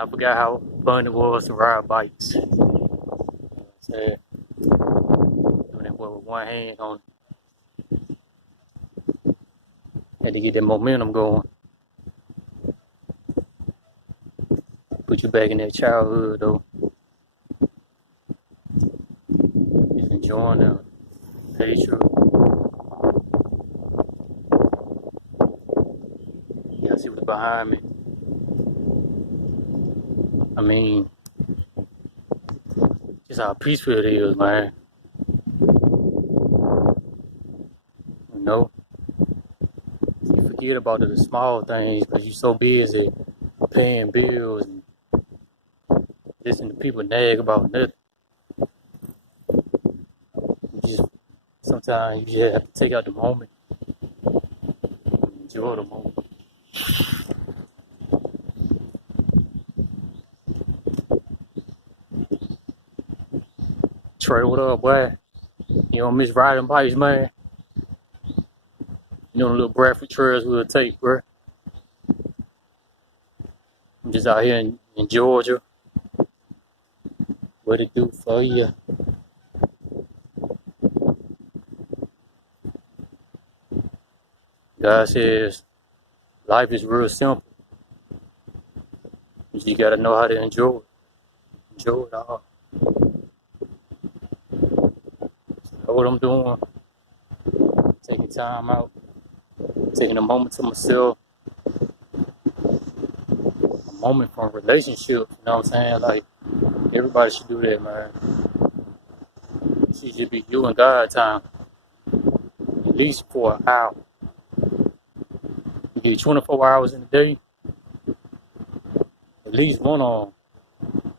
I forgot how fun it was to ride bikes. Said, doing it with one hand on, had to get that momentum going. Put you back in that childhood though. Just enjoying the nature. Yeah, I see what's behind me. I mean, just how peaceful it is, man. You know, you forget about the small things because you're so busy paying bills and listening to people nag about nothing. Just sometimes you just have to take out the moment, and enjoy the moment. Trey, what up, boy? You don't miss riding bikes, man. You know the little Bradford trails we'll take, bro. I'm just out here in Georgia. What it do for you? God says life is real simple. You just gotta know how to enjoy it. Enjoy it all. That's what I'm doing. Taking time out. Taking a moment to myself. A moment from relationships. You know what I'm saying? Like, everybody should do that, man. It should just be you and God time. At least for an hour. You get 24 hours in a day. At least one on.